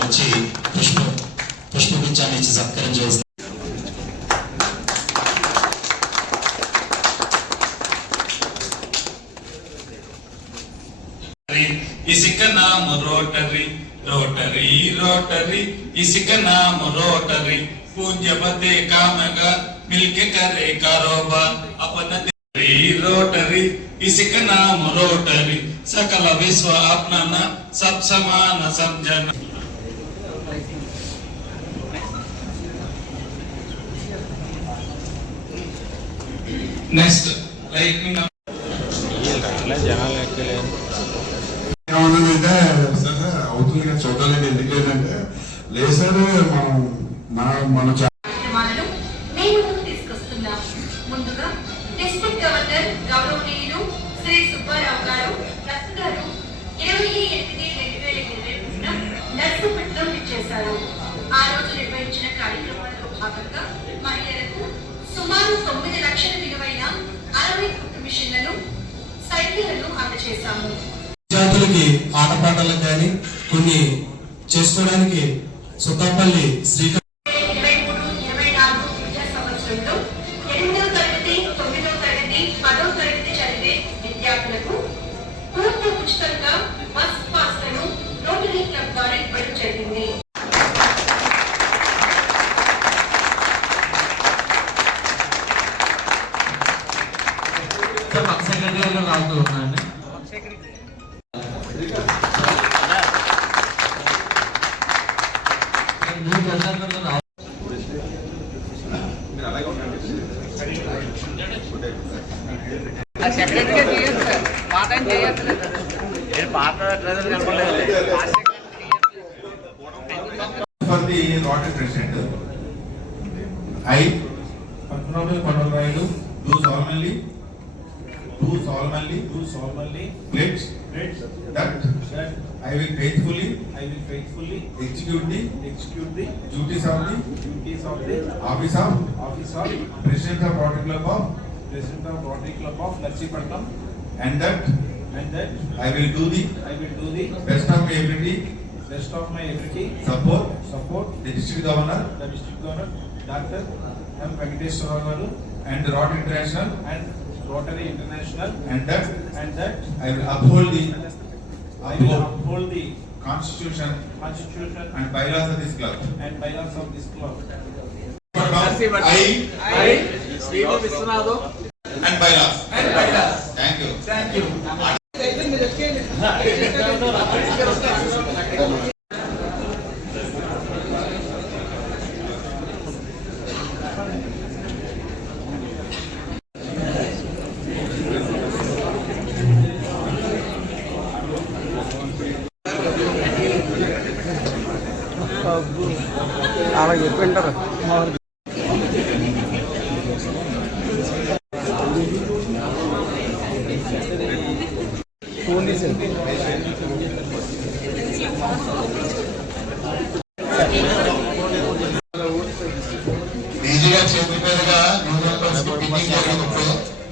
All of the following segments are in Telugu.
వచ్చి పుష్పగుచ్చాన్ని ఇచ్చి సత్కారం చేస్తుంది. इसिक नाम रोटरी रोटरी रोटरी इसिक नाम रोटरी पूज्यपते कामगा मिलके करे कारोबार अपन रोटरी इसिक नाम रोटरी सकल विश्व अपना सब समान समझना. नेक्स्ट लाइटनिंग అవుతుంది కానీ చూడాలని ఎందుకు లేదంటే లేదు సార్ మన తీసుకొస్తున్నాం. ముందుగా డిస్ట్రిక్ట్ గవర్నర్ గౌరవనీయులు శ్రీ సుబ్బారావు గారు ప్లస్ గారు 28/2020 నర్సుపట్నం ఇచ్చేశారు. ఆ రోజు నిర్వహించిన కార్యక్రమంలో భాగంగా మహిళలకు సుమారు 9 లక్షల విలువైన 60 కుట్టు మిషన్లను సైకిళ్లను అందజేశాము. విద్యార్థులకి ఆటపాటలకు కానీ కొన్ని చేసుకోవడానికి సుతాపల్లి శ్రీకాంత్ 23-24 విద్యా సంవత్సరంలో 8వ తరగతి 9వ తరగతి 10వ తరగతి చదివే విద్యార్థులకు పూర్తి ఉచితంగా బస్ పాస్లను రోటరీ క్లబ్ ద్వారా ఇవ్వడం జరిగింది. For the Rotary President, I, Honorable Panarayudu, do solemnly pledge that I will faithfully execute the duties of the office of President of Rotary Club of Narsipatnam, and that I will do the best of my ability support the district governor Dr. M. Venkateswara Garu and Rotary International, and that I will uphold the constitution and bylaws of this club. I and bylaws. Thank you. అలా చెప్పింటారు ఫోన్ తీసి ఈజీగా చేతి మీదుగా జరిగినప్పుడు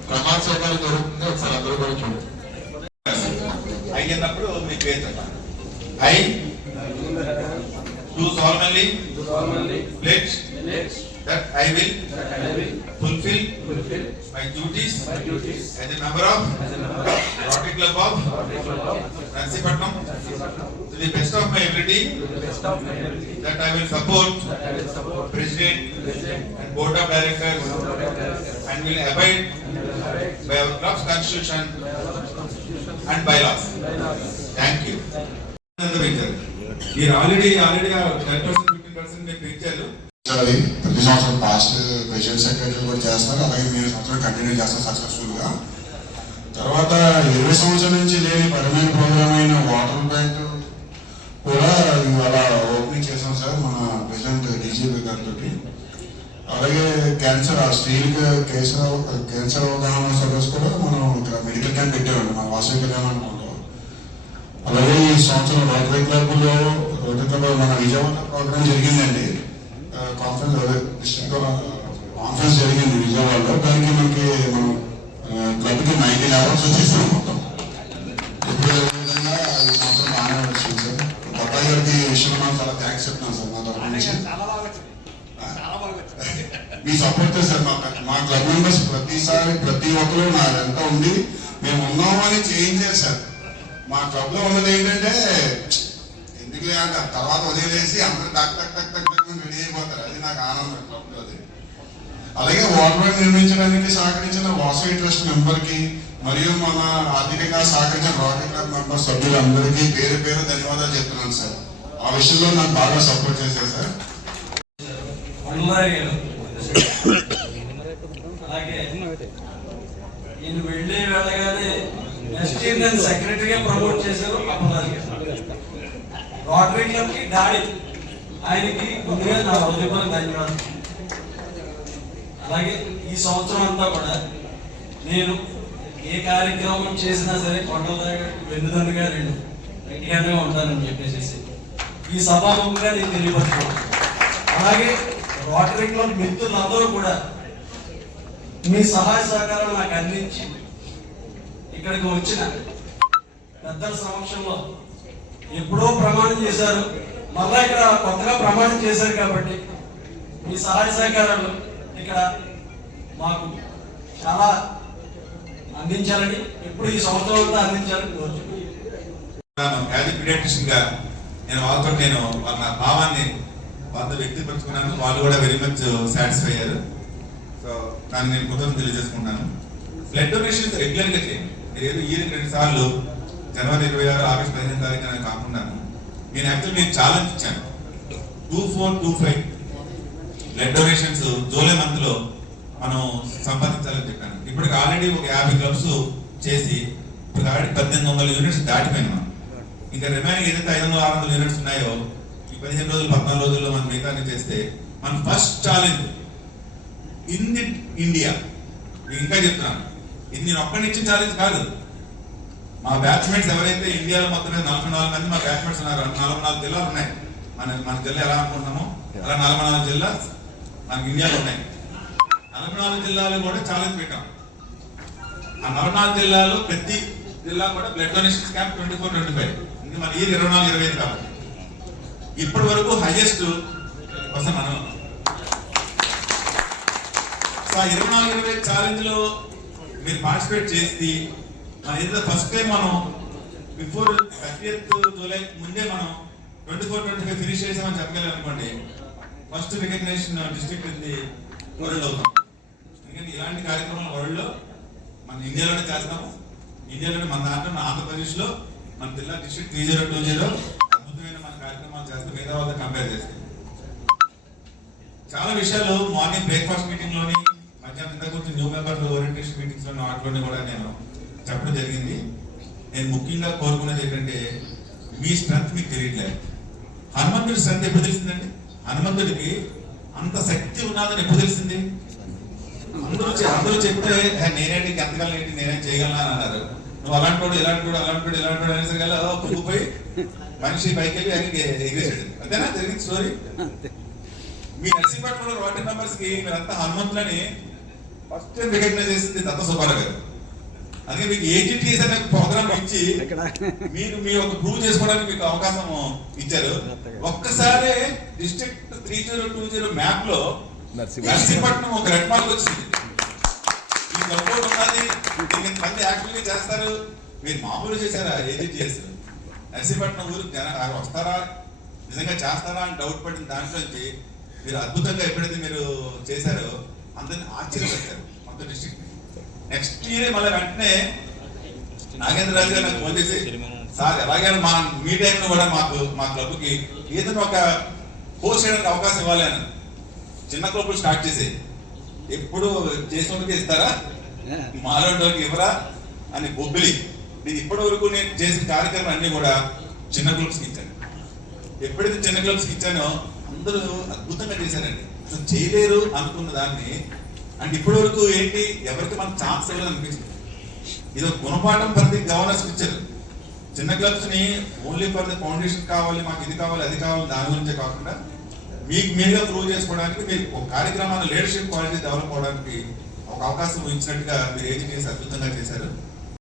ప్రమాద సౌకర్యం దొరుకుతుంది. ఒకసారి అందరూ కూడా చూడండి. అయినప్పుడు మీ పేరు చెప్పండి. I do solemnly pledge that I will fulfill my duties as a member of Rotary Club of Narsipatnam to the best of my ability, that I will support President and Board of Directors and will abide by our club's constitution and bylaws. Thank you. మీరు ఆల్రెడీ 10%, 15% మీరు పెంచారు. అది ప్రతి సంవత్సరం పాస్ట్ ప్రెసిడెంట్ సెక్రటరీ కూడా చేస్తారు, అలాగే మీరు సంవత్సరం కంటిన్యూ చేస్తారు సక్సెస్ఫుల్ గా. తర్వాత 20 సంవత్సరాల నుంచి లేని పరమైన ప్రోగ్రామ్ అయిన వాటర్ ప్లాంట్ కూడా అలా ఓపెనింగ్ చేసాం సార్ మన ప్రెసిడెంట్ డీజీపీ గారితో. అలాగే క్యాన్సర్ స్త్రీలకు క్యాన్సర్ అవగాహన సదస్సు కూడా మనం ఇక్కడ మెడికల్ క్యాంప్ పెట్టామండి మన వాసవి కళ్యాణంలో. అలాగే ఈ సంవత్సరం రోటరీ క్లబ్లో మన విజయవాడ ప్రోగ్రామ్ జరిగిందండి, కాన్ఫరెన్స్ జరిగింది విజయవాడలో. దానికి మనకి మనం క్లబ్కి 19 అవార్డ్స్ వచ్చేసాం మొత్తం. ఇప్పుడు విధంగా ఈ సంవత్సరం బాగానే వచ్చింది సార్. కొత్త గారికి విషయంలో మనం చాలా థ్యాంక్స్ చెప్తున్నాను సార్ నా తరఫు నుంచి. మీ సపోర్ట్ సార్ మా క్లబ్ మెంబర్స్ ప్రతిసారి ప్రతి ఒక్కరు నా వెంట ఉండి మేము ఉన్నామని చేయించారు సార్. మా క్లబ్ లో ఉన్నది ఏంటంటే ఎందుకులే అంటారు, తర్వాత వదిలేసి అందరూ టక్ టక్ టక్ టక్ టక్ రెడీ అయిపోతారు. అది నాకు ఆనందం క్లబ్ లో. అది అలాగే వాటర్ ప్లాంట్ నిర్మించడానికి సహకరించిన వాసవి ట్రస్ట్ మెంబర్ కి మరియు మన ఆర్థికంగా సహకరించిన రోటరీ క్లబ్ మెంబర్ సభ్యులందరికీ పేరు పేరు ధన్యవాదాలు చెప్తున్నాను సార్. ఆ విషయంలో నాకు బాగా సపోర్ట్ చేశారు సార్. అలాగే ఈయన వెళ్ళి వెళ్ళగానే నెక్స్ట్ ఇయర్ నేను సెక్రటరీగా ప్రమోట్ చేశారు అప్పలారి రోటరీ క్లబ్ కి డాడీ, ఆయనకి ముందుగా నా హృదయపూర్వక ధన్యవాదాలు. అలాగే ఈ సంవత్సరం అంతా కూడా నేను ఏ కార్యక్రమం చేసినా సరే కొండల వెన్నుదన్నుగా నేను రెడీగానే ఉంటానని చెప్పేసి ఈ సభాముఖంగా నేను తెలియపరుచుకున్నాను. అలాగే రోటరీ క్లబ్ మిత్రులందరూ కూడా మీ సహాయ సహకారం నాకు అందించి ఇక్కడికి వచ్చిన పెద్దల సమక్షంలో ఎప్పుడో ప్రమాణం చేశారు, మళ్ళా ఇక్కడ కొత్తగా ప్రమాణం చేశారు కాబట్టి మీ సహాయ సహకారాలు ఇక్కడ మాకు చాలా అందించాలని, ఎప్పుడు ఈ సంవత్సరం అంతా అందించాలని కోరుతున్నాను. యాజ్ పీడియాట్రిషియన్ గా నేను నా భావాన్ని వాళ్ళతో వ్యక్తపరచుకున్నాను. వాళ్ళు కూడా వెరీ మచ్ సాటిస్ఫై అయ్యారు. సో దాన్ని నేను కృతజ్ఞతలు తెలియజేసుకుంటాను. బ్లడ్ డొనేషన్స్ రెగ్యులర్ గా చేయండి. మీరు ఏదో ఇయర్కి 2 సార్లు జనవరి 26, ఆగస్టు 15 తారీఖున కాకుండా నేను యాక్చువల్ మీకు ఛాలెంజ్ ఇచ్చాను. 2425 బ్లడ్ డొనేషన్స్ జూలై మంత్ లో మనం సంపాదించాలని చెప్పాను. ఇప్పటికి ఆల్రెడీ ఒక 50 క్లబ్స్ చేసి ఇప్పుడు ఆల్రెడీ 1800 యూనిట్స్ దాటిపోయినా మనం. ఇంకా రిమైనింగ్ ఏదైతే 500-600 యూనిట్స్ ఉన్నాయో ఈ 15 రోజులు 14 రోజుల్లో మనం మిగతాన్ని చేస్తే మన ఫస్ట్ ఛాలెంజ్ ఇన్ ఇండియా. ఇంకా చెప్తున్నాను, ఇది నేను ఒక్కడి నుంచి ఛాలెంజ్ కాదు. మా బ్యాచ్మెంట్స్ ఎవరైతే ఇండియాలో మొత్తం 44 మంది మా బ్యాచ్మెంట్స్ ఉన్నారు. 44 జిల్లాలు ఉన్నాయి. మన జిల్లా ఎలా అనుకుంటున్నామో అలా 44 జిల్లా మనకి ఇండియాలో ఉన్నాయి. 44 జిల్లాలు కూడా ఛాలెంజ్ పెట్టాం. ఆ 44 జిల్లాలో ప్రతి జిల్లా కూడా బ్లడ్ డొనేషన్ క్యాంప్ 24-25. ఇంకా మన ఇయర్ 24-25 కాబట్టి ఇప్పటి వరకు హైయెస్ట్ వస్తాం మనం. 24-25 ఛాలెంజ్ లో మీరు పార్టిసిపేట్ చేసి మన ఏదైతే ఫస్ట్ టైం మనం బిఫోర్ 30th జూలై ముందే మనం 24-25 ఫినిష్ చేసామని చెప్పగలం అనుకోండి, ఫస్ట్ రికగ్నేషన్ డిస్ట్రిక్ట్ ఇది వరల్డ్ అవుతాం. ఎందుకంటే ఇలాంటి కార్యక్రమాలు వరల్డ్ లో మన ఇండియాలోనే చేస్తాము. ఇండియాలోనే మన దాంట్లో ఆంధ్రప్రదేశ్ లో మన జిల్లా డిస్ట్రిక్ట్ 3020 అద్భుతమైన మన కార్యక్రమాలు చేస్తే మిగతా వాళ్ళతో కంపేర్ చేస్తే చాలా విషయాలు మార్నింగ్ బ్రేక్ఫాస్ట్ మీటింగ్ లోని మధ్యాహ్నం ఇంత కొంచెం న్యూ మెంబర్ ఓరియంటేషన్ మీటింగ్స్ లో వాటిలోనే కూడా నేను చెప్పడం జరిగింది. నేను ముఖ్యంగా కోరుకున్నది ఏంటంటే మీ స్ట్రెంత్ మీకు తెలియట్లేదు. హనుమంతుడి స్ట్రెంత్ ఎప్పుడు తెలిసిందండి? హనుమంతుడికి అంత శక్తి ఉన్నదని ఎప్పుడు తెలిసింది? అందరూ చెప్తే నేనేంటి ఎంతకాలం ఏంటి నేనేం చేయగలనా అని అన్నారు. నువ్వు అలాంటి వాడు ఇలాంటి వాడు అనేసరికల్లా కుంగిపోయి మనిషి పైకి వెళ్ళి ఆయనకి ఎగిరేసాడు. అంతేనా జరిగింది స్టోరీ? మీ నర్సీపట్నంలో రోటరీ మెంబర్స్ కి మీరంతా హనుమంతులని ఫస్ట్ టైం రికగ్నైజ్ చేసింది దత్త సుబ్బారావు గారు. అందుకే మీకు ఏజీటీఎస్ అనే ప్రోగ్రామ్ ఇచ్చి మీరు మీ ఒక ప్రూవ్ చేసుకోవడానికి మీకు అవకాశం ఇచ్చారు. ఒక్కసారి డిస్ట్రిక్ట్ 3020 మ్యాప్ లో నర్సీపట్నం ఒక రెడ్ మార్క్ వచ్చింది. ఈ సపోర్ట్ ఉన్నది, మంది యాక్టివ్గా చేస్తారు. మీరు మామూలు చేశారా? ఏజీటీఎస్ నర్సీపట్నం ఊరికి వస్తారా, నిజంగా చేస్తారా అని డౌట్ పడిన దాంట్లోంచి మీరు అద్భుతంగా ఎప్పుడైతే మీరు చేశారో అందరిని ఆశ్చర్యపెట్టారు మొత్తం డిస్ట్రిక్ట్. నెక్స్ట్ ఇయర్ మళ్ళీ వెంటనే నాగేంద్రరాజు గారు నాకు ఫోన్ చేసి, సార్ ఎలాగైనా మీ టైంలో కూడా మా క్లబ్కి ఏదైనా ఒక పోస్ట్ చేయడానికి అవకాశం ఇవ్వాలి అని. చిన్న క్లబ్లు స్టార్ట్ చేసి ఎప్పుడు చేసినోడికి ఇస్తారా, మాలోకి ఇవ్వరా అని బొబ్బిలి. నేను ఇప్పటి వరకు నేను చేసిన కార్యక్రమం అన్ని కూడా చిన్న క్లబ్స్కి ఇచ్చాను. ఎప్పుడైతే చిన్న క్లబ్స్కి ఇచ్చానో అందరూ అద్భుతంగా చేశారండి. అసలు చేయలేరు అనుకున్న దాన్ని అంటే ఇప్పటి వరకు ఏంటి ఎవరికి మనకు ఛాన్స్ ఇవ్వలేదు అనిపించింది. ఇది ఒక గుణపాఠం ప్రతి గవర్నర్స్ ఇచ్చారు. చిన్న క్లబ్స్ ని ఓన్లీ ఫర్ ద ఫౌండేషన్ కావాలి, మాకు ఇది కావాలి అది కావాలి దాని గురించే కాకుండా మీకు మీరుగా ప్రూవ్ చేసుకోవడానికి, మీరు ఒక కార్యక్రమాన్ని లీడర్షిప్ క్వాలిటీ డెవలప్ అవడానికి ఒక అవకాశం ఇచ్చినట్టుగా మీరు ఏజెంట్ చేసి అద్భుతంగా చేశారు.